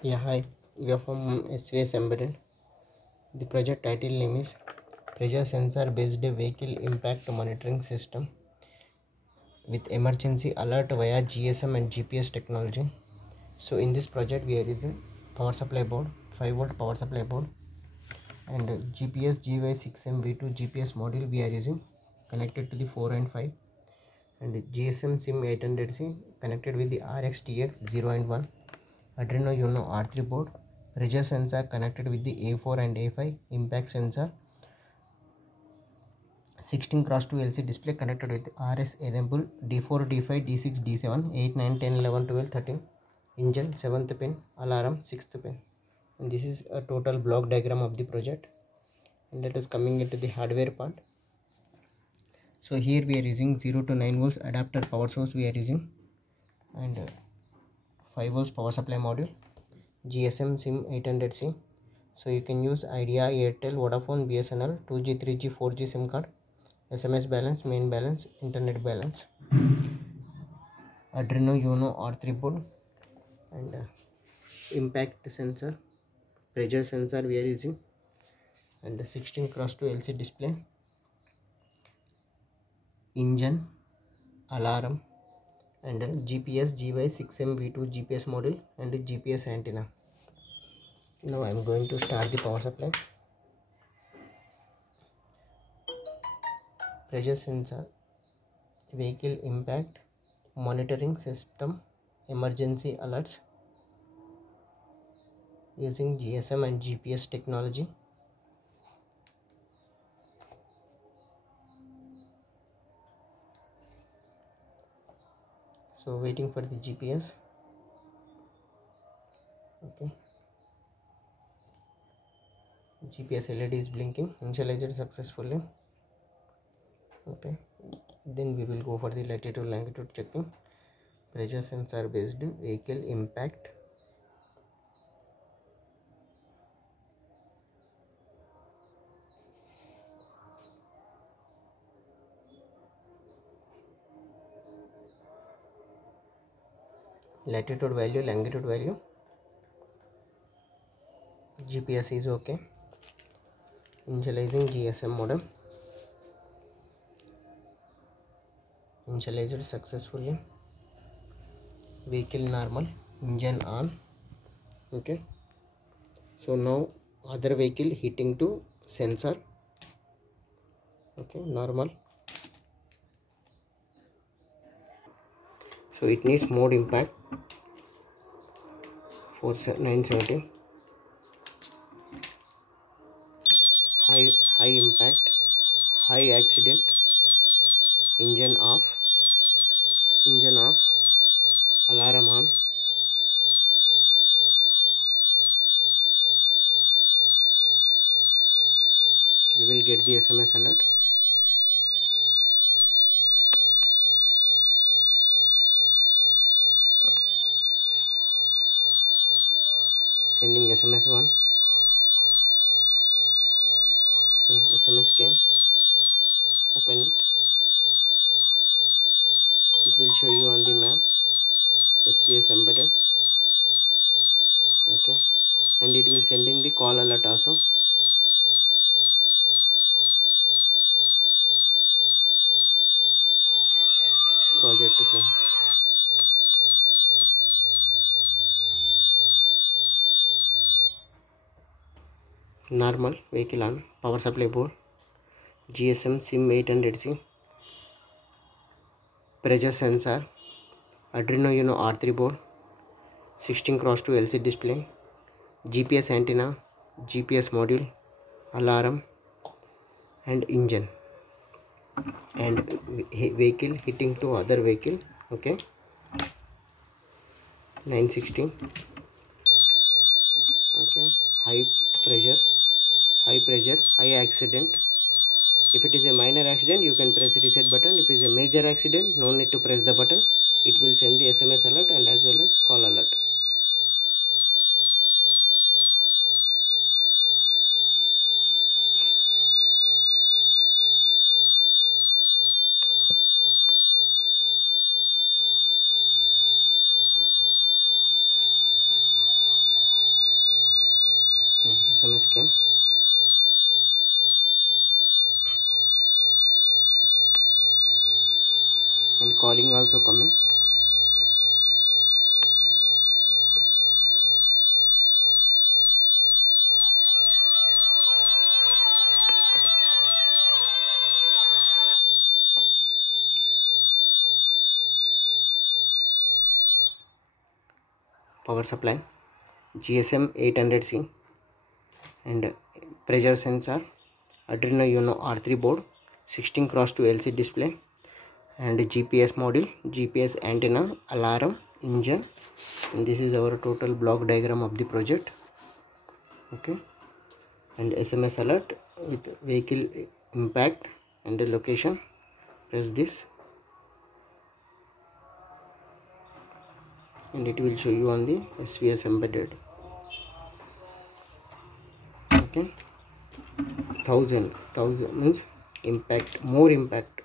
Yeah, hi. We are from svsembedded. The project title name is Pressure Sensor Based Vehicle Impact Monitoring System with Emergency Alert via GSM and GPS technology. So in this project we are using power supply board, 5-volt power supply board, and GPS GY6M V2 GPS module we are using connected to the 4 and 5, and GSM SIM 800C connected with the RxTX 0 and 1, Arduino Uno R3 board, pressure sensor connected with the A4 and A5, impact sensor, 16x2 LC display connected with RS enable, D4, D5, D6, D7, 8, 9, 10, 11, 12, 13, engine 7th pin, alarm 6th pin. And this is a total block diagram of the project. And let us coming into the hardware part. So here we are using 0 to 9 volts adapter power source we are using, and 5 volts power supply module, GSM SIM 800C. So you can use Idea, Airtel, Vodafone, BSNL, 2G, 3G, 4G SIM card, SMS balance, main balance, internet balance, Arduino Uno R3 board, and impact sensor, pressure sensor we are using, and the 16x2 LC display, engine, alarm, and GPS GY6M V2 GPS module and GPS antenna. Now I am going to start the power supply. Pressure sensor, vehicle impact monitoring system, emergency alerts using GSM and GPS technology. So waiting for the GPS. Okay, GPS LED is blinking, initialized successfully. Okay, then we will go for the latitude longitude checking. Pressure sensor based vehicle impact, latitude value, longitude value, GPS is okay. Initializing GSM modem, initialized successfully. Vehicle normal, engine on. Okay, so now other vehicle hitting to sensor. Okay, normal. So it needs mode impact for 970, high impact, high accident, engine off, alarm on. We will get the SMS alert. Sending SMS 1. Yeah, SMS came. Open it. It will show you on the map svsembedded. Okay, and it will sending the call alert also. Project to say normal, vehicle on, power supply board, GSM SIM 800C, pressure sensor, Arduino Uno R3 board, 16x2 LCD display, GPS antenna, GPS module, alarm, and engine, and vehicle hitting to other vehicle. Okay, 916. Okay, high pressure, high accident. If it is a minor accident, you can press reset button. If it is a major accident, no need to press the button. It will send the SMS alert and as well as call alert. power supply, GSM 800C, and pressure sensor, Arduino Uno R3 board, 16x2 LCD display, and GPS module, GPS antenna, alarm, engine. And this is our total block diagram of the project. Okay, and SMS alert with vehicle impact and the location. Press this and it will show you on the SVS embedded. Okay, thousand means impact, more impact